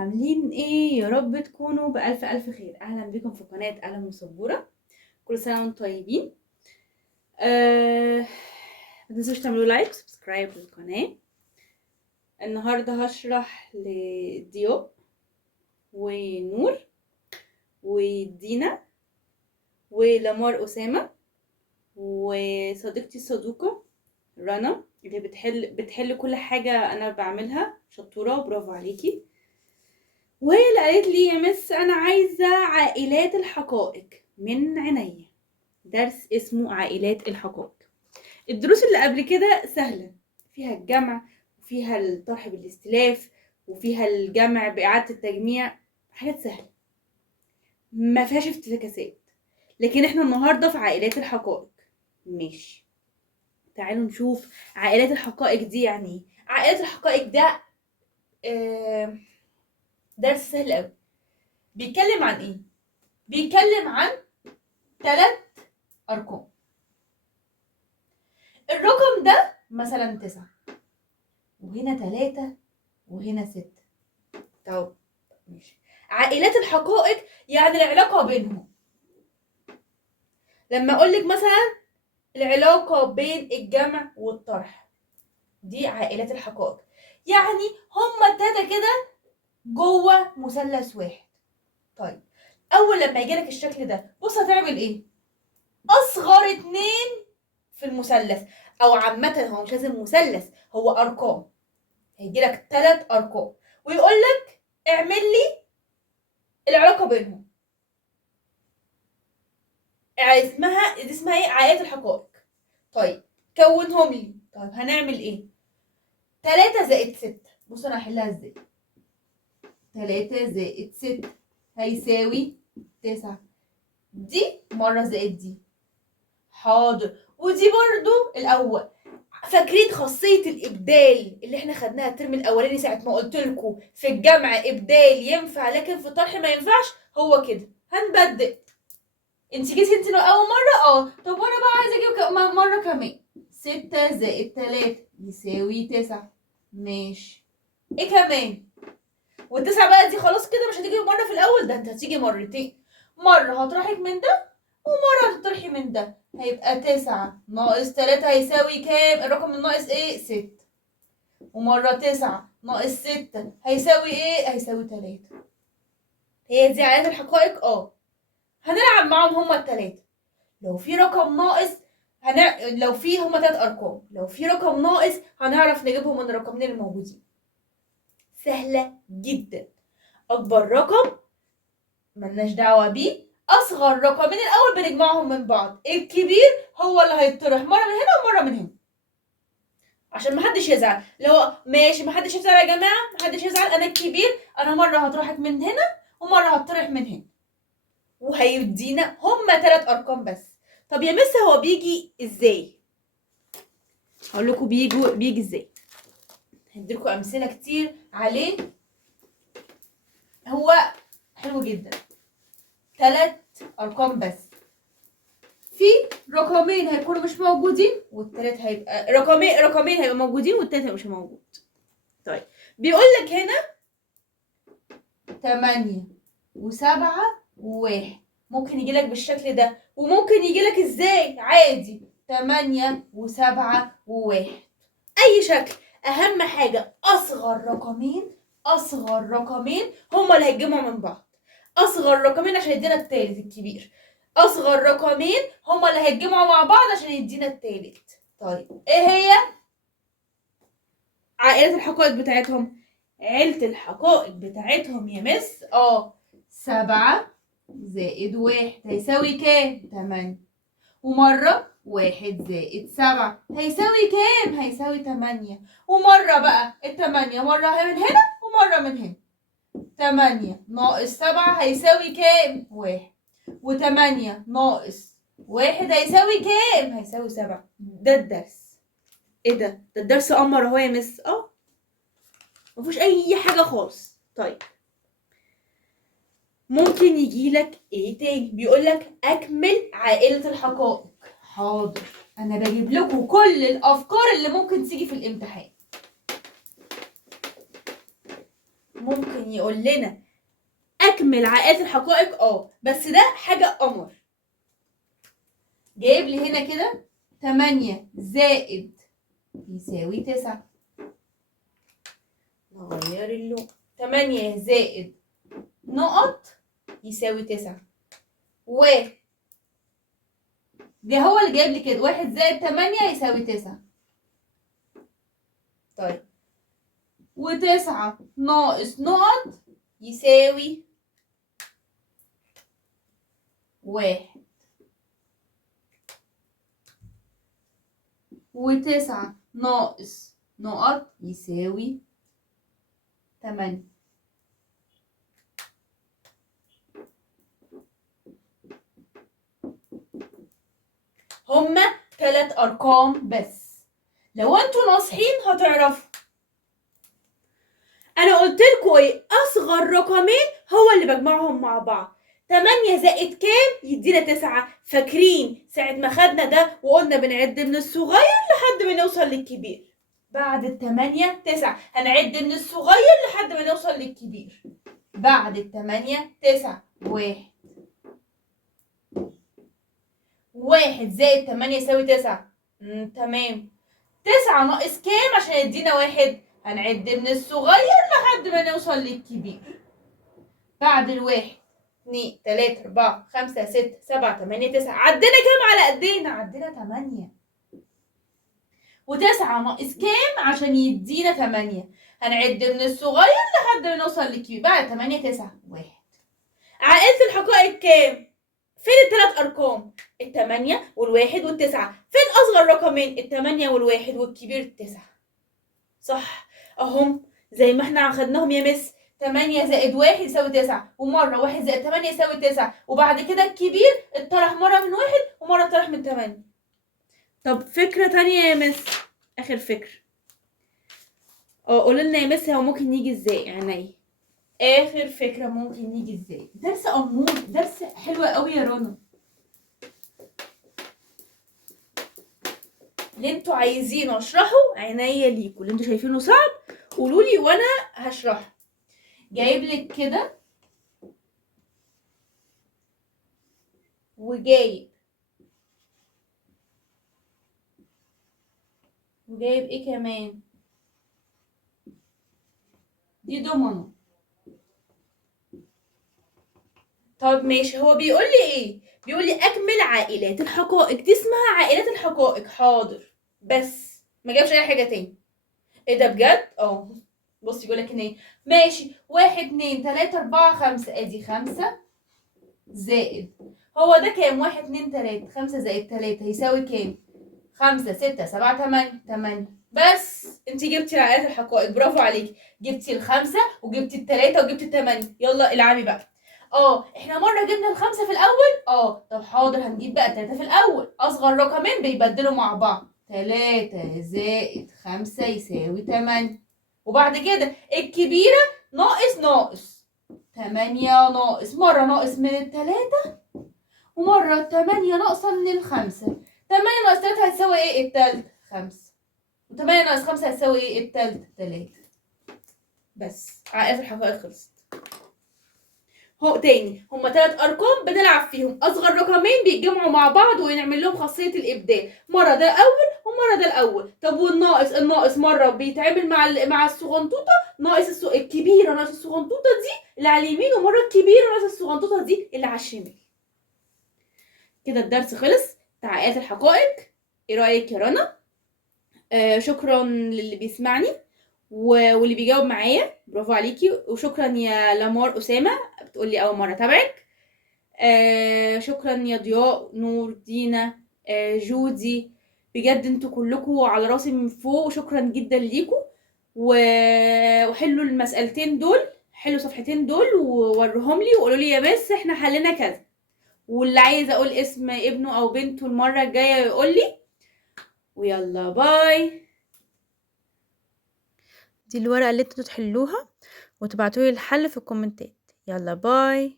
عاملين ايه؟ يا رب تكونوا بألف ألف خير. أهلا بكم في قناة قلم وسبورة. كل سنة وانتم طيبين. ما تنسوش تعملوا لايك وسبسكرايب للقناة. النهاردة هشرح لديو ونور ودينا ولمار أسامة وصديقتي الصدوقة رنا اللي بتحل كل حاجة أنا بعملها. شطورة، برافو عليكي. وهي اللي قالت لي يا مس أنا عايزة عائلات الحقائق من عينيا، درس اسمه عائلات الحقائق. الدروس اللي قبل كده سهلة، فيها الجمع وفيها الطرح بالاستلاف وفيها الجمع بإعادة التجميع، حاجات سهلة ما فيهاش افتكاسات. لكن احنا النهاردة في عائلات الحقائق. ماشي، تعالوا نشوف عائلات الحقائق دي يعني ايه. عائلات الحقائق ده درس سهل قوي. بيتكلم عن ايه؟ بيتكلم عن 3 ارقام. الرقم ده مثلا 9 وهنا 3 وهنا 6. طب ماشي، عائلات الحقائق يعني العلاقة بينهم. لما اقولك مثلا العلاقة بين الجمع والطرح، دي عائلات الحقائق. يعني هما التلاتة كده جوه مثلث واحد. طيب اول لما يجيلك الشكل ده بص هتعمل ايه؟ اصغر 2 في المثلث، او عامة هو مش لازم مثلث، هو ارقام. هيجيلك 3 ارقام ويقولك اعمل لي العلاقة بينهم. دي اسمها ايه؟ عائلات الحقائق. طيب كونهم لي. طيب هنعمل ايه؟ 3 زائد 6. بص انا هحلها ازاي. 3 زائد 6 هيساوي 9. دي مرة زائد دي. حاضر. ودي برضو الاول. فاكرين خاصية الإبدال اللي احنا خدناها الترم الأولاني ساعة ما قلت لكم في الجمع إبدال ينفع لكن في الطرح ما ينفعش؟ هو كده هنبدل. انت جيتي انت أول مرة طب وأنا بقى عايزة أجيب مرة كمان. 6 زائد 3 يساوي 9. ماشي. إيه كمان؟ والتسعة بقى دي خلاص كده مش هتيجي مرة في الأول، ده انت هتيجي مرتين. مرة هطرحك من ده ومرة هتطرحي من ده. هيبقى 9 ناقص 3 هيساوي كام؟ الرقم الناقص ايه؟ 6. ومرة 9 ناقص 6 هيساوي ايه؟ هيساوي 3. هي دي عائلات الحقائق. هنلعب معاهم هما التلاتة. لو في رقم ناقص لو في هما 3 أرقام، لو في رقم ناقص هنعرف نجيبهم من الرقمين الموجودين. سهلة جدا. أكبر رقم ملناش دعوة بيه، أصغر رقمين الأول بنجمعهم من بعض، الكبير هو اللي هيطرح مرة من هنا ومرة من هنا عشان محدش يزعل. لو ماشي محدش يزعل يا جماعة، محدش يزعل، أنا الكبير، أنا مرة هطرحك من هنا ومرة هطرح من هنا وهيدينا هما 3 أرقام بس. طب يا مس هو بيجي إزاي؟ هقول لكم بيجي إزاي. هديلكم أمثلة كتير عليه. هو حلو جدا. 3 أرقام بس، في رقمين هيكونوا مش موجودين والتالت هيبقى رقمين هيبقوا موجودين والتالت هيبقى مش موجود. طيب بيقول لك هنا 8 و7 و1. ممكن يجي لك بالشكل ده وممكن يجي لك ازاي عادي 8 و7 و1. اي شكل، اهم حاجه اصغر رقمين هما اللي هيتجمعوا من بعض. اصغر رقمين عشان يدينا التالت الكبير، اصغر رقمين هما اللي هيتجمعوا مع بعض عشان يدينا التالت. طيب ايه هي عائلة الحقائق بتاعتهم؟ عيلة الحقائق بتاعتهم يا مس 7 زائد 1 هيساوي كام؟ 8. ومرة 1 زائد 7 هيساوي كام؟ هيساوي 8. ومرة بقى 8 مرة من هنا ومرة من هنا. 8 ناقص 7 هيساوي كام؟ 1. و8 ناقص 1 هيساوي كام؟ هيساوي 7. ده الدرس. ايه ده؟ ده الدرس قمر اهو يا مس. مفيش اي حاجة خالص. طيب ممكن يجيلك ايه تاني؟ بيقولك اكمل عائلة الحقائق. حاضر، انا بجيب لكم كل الافكار اللي ممكن تيجي في الامتحان. ممكن يقول لنا اكمل عائلات الحقائق، بس ده حاجة قمر. جايب لي هنا كده 8 زائد يساوي 9. نغير اللون. 8 زائد نقط يساوي 9. ده هو اللي جايب لي كده 1 زائد 8 يساوي 9. طيب، و9 ناقص نقط يساوي 1. و9 ناقص نقط يساوي 8. هما 3 أرقام بس. لو انتوا ناصحين هتعرفوا. أنا قلت لكم إيه؟ أصغر رقمين هو اللي بجمعهم مع بعض. 8 زائد كام يدينا 9. فاكرين ساعة ما خدنا ده وقلنا بنعد من الصغير لحد ما نوصل للكبير. بعد ال8 9 هنعد من الصغير لحد ما نوصل للكبير. بعد ال8 9 1. 1 زائد 8 يساوي 9. تمام. 9 ناقص كام عشان يدينا 1؟ هنعد من الصغير لحد ما نوصل للكبير. بعد الواحد 2 3 4 5 6 7 8 9. عدينا كام على ايدينا؟ عدينا 8. و9 ناقص كام عشان يدينا 8؟ هنعد من الصغير لحد ما نوصل للكبير. بعد 8 9 1. عائلة الحقائق كام؟ فين ال3 ارقام؟ ال8 وال1 وال9. فين اصغر رقمين؟ ال8 وال1 والكبير 9. صح اهم زي ما احنا خدناهم يا مس. 8 زائد 1 يساوي 9، ومرة 1 زائد 8 يساوي 9، وبعد كده الكبير اتطرح مرة من 1 ومرة اتطرح من 8. طب فكرة تانية يا مس، آخر فكرة. قولوا لنا يا مس هو ممكن يجي ازاي؟ عينيا. آخر فكرة ممكن يجي ازاي؟ درس أمور، درس حلو قوي يا رنا. اللي انتوا عايزينه اشرحه عينيا ليكوا، اللي انتوا شايفينه صعب قولوا لي وانا هشرحه. جايب لك كده وجايب ايه كمان؟ دي دومنة. طب ماشي، هو بيقول لي ايه؟ بيقول لي اكمل عائلات الحقائق. دي اسمها عائلات الحقائق. حاضر، بس ما جابش اي حاجه تاني. ايه ده بجد؟ بص يقول لك ان ايه. ماشي، 1 2 3 4 5. ادي 5 زائد، هو ده كام؟ 1 2 3. 5 زائد 3 يساوي كام؟ 5 6 7 8. 8. بس انت جبتي عائلات الحقائق، برافو عليكي. جبتي ال5 وجبتي ال3 وجبتي ال8. يلا العبي بقى. احنا مره جبنا ال5 في الاول. طب حاضر، هنجيب بقى 3 في الاول. اصغر رقمين بيبدلوا مع بعض. 3 زائد 5 يساوي 8. وبعد كده الكبيره ناقص 8 ناقص، مره ناقص من ال3 ومره 8 ناقصه من ال5. 8 ناقص 3 هتساوي ايه؟ التالت 5. و8 ناقص 5 هتساوي ايه؟ التالت 3. بس عائلة الحقائق خلصت. هو تاني، هما 3 ارقام بنلعب فيهم. اصغر رقمين بيتجمعوا مع بعض ونعمل لهم خاصيه الابدال. مره ده الاول ومره ده الاول. طب والناقص مره بيتعمل مع الصغنطوطه ناقص الكبيره ناقص الصغنطوطه دي اللي على اليمين، ومره الكبيره ناقص الصغنطوطه دي اللي على الشمال. كده الدرس خلص بتاع عائلات الحقائق. ايه رايك يا رنا؟ شكرا للي بيسمعني واللي بيجاوب معايا، برافو عليكي. وشكرا يا لمار أسامة، بتقولي أول مرة تابعك. شكرا يا ضياء، نور، دينا، جودي. بجد انتوا كلكم على راسي من فوق، وشكرا جدا ليكم. وحلوا المسألتين دول، حلوا صفحتين دول ووروهم لي وقولوا لي يا بس احنا حلنا كذا. واللي عايز اقول اسم ابنه او بنته المرة الجاية يقول لي. ويلا باي. دي الورقة اللي انتوا تحلوها وتبعتولي الحل في الكومنتات. يلا باي.